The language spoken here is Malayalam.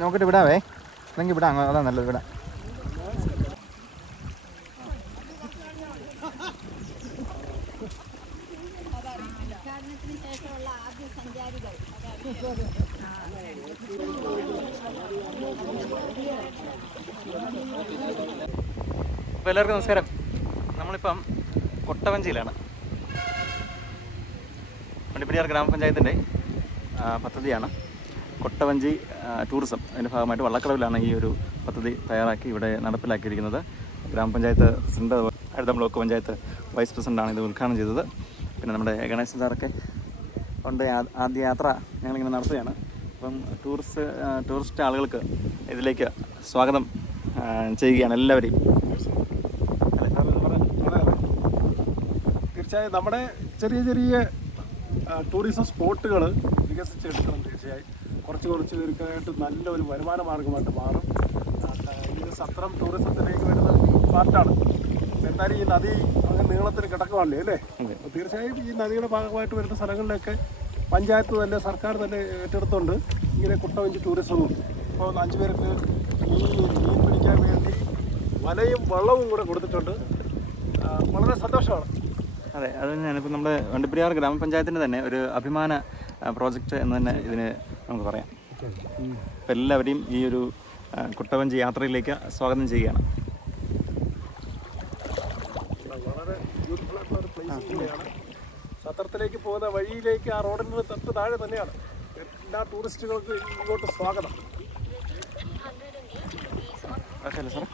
നോക്കിട്ട് വിടാവേ. അല്ലെങ്കിൽ വിടാം. അതാ നല്ലത് വിടാം എല്ലാവർക്കും നമസ്കാരം. നമ്മളിപ്പം കൊട്ടവഞ്ചിയിലാണ്. വണ്ടിപ്പെരിയാർ ഗ്രാമപഞ്ചായത്തിന്റെ പദ്ധതിയാണ് കൊട്ടവഞ്ചി ടൂറിസം അതിന്റെ ഭാഗമായിട്ട് വള്ളക്കടവിലാണ് ഈ ഒരു പദ്ധതി തയ്യാറാക്കി ഇവിടെ നടപ്പിലാക്കിയിരിക്കുന്നത്. ഗ്രാമപഞ്ചായത്ത് പ്രസിഡന്റ് അടുത്ത ബ്ലോക്ക് പഞ്ചായത്ത് വൈസ് പ്രസിഡന്റാണ് ഇത് ഉദ്ഘാടനം ചെയ്തത്. പിന്നെ നമ്മുടെ ഗണേശൻ സാറൊക്കെ കൊണ്ട് ആദ്യ യാത്ര ഞങ്ങളിങ്ങനെ നടത്തുകയാണ്. അപ്പം ടൂറിസ്റ്റ് ടൂറിസ്റ്റ് ആളുകൾക്ക് ഇതിലേക്ക് സ്വാഗതം ചെയ്യുകയാണ് എല്ലാവരെയും അല്ലേ സാർ ഇത് പറ- അതെ, അതെ. തീർച്ചയായും നമ്മുടെ ചെറിയ ചെറിയ ടൂറിസം സ്പോട്ടുകൾ വികസിച്ചെടുക്കണം തീർച്ചയായും. കുറച്ച് കുറച്ച് പേർക്കായിട്ട് നല്ലൊരു വരുമാന മാർഗമായിട്ട് മാറും. ഇത് സത്രം ടൂറിസത്തിലേക്ക് വരുന്ന പാർട്ടാണ്. എന്തായാലും ഈ നദി അങ്ങനെ നീളത്തിന് കിടക്കുവാണല്ലേ അല്ലേ? തീർച്ചയായും ഈ നദിയുടെ ഭാഗമായിട്ട് വരുന്ന സ്ഥലങ്ങളിലൊക്കെ പഞ്ചായത്ത് തന്നെ സർക്കാർ തന്നെ ഏറ്റെടുത്തുകൊണ്ട് ഇങ്ങനെ കുട്ടവഞ്ചി ടൂറിസവും ഇപ്പോൾ അഞ്ച് പേർക്ക് ഈ മീൻ പിടിക്കാൻ വേണ്ടി വലയും വെള്ളവും കൂടെ കൊടുത്തിട്ടുണ്ട്. വളരെ സന്തോഷമാണ്. അതെ അത് തന്നെയാണ്. ഇപ്പം നമ്മുടെ വണ്ടിപ്പെരിയാർ ഗ്രാമപഞ്ചായത്തിന്റെ തന്നെ ഒരു അഭിമാന പ്രോജക്റ്റ് എന്ന് തന്നെ ഇതിന് നമുക്ക് പറയാം. അപ്പം എല്ലാവരെയും ഈ ഒരു കുട്ടവഞ്ചി യാത്രയിലേക്ക് സ്വാഗതം ചെയ്യുകയാണ്. സത്രത്തിലേക്ക് പോകുന്ന വഴിയിലേക്ക് ആ റോഡിന്റെ തൊട്ട് താഴെ തന്നെയാണ് എല്ലാ ടൂറിസ്റ്റുകൾക്കും ഇങ്ങോട്ട് സ്വാഗതം. ഓക്കെ അല്ലേ സാർ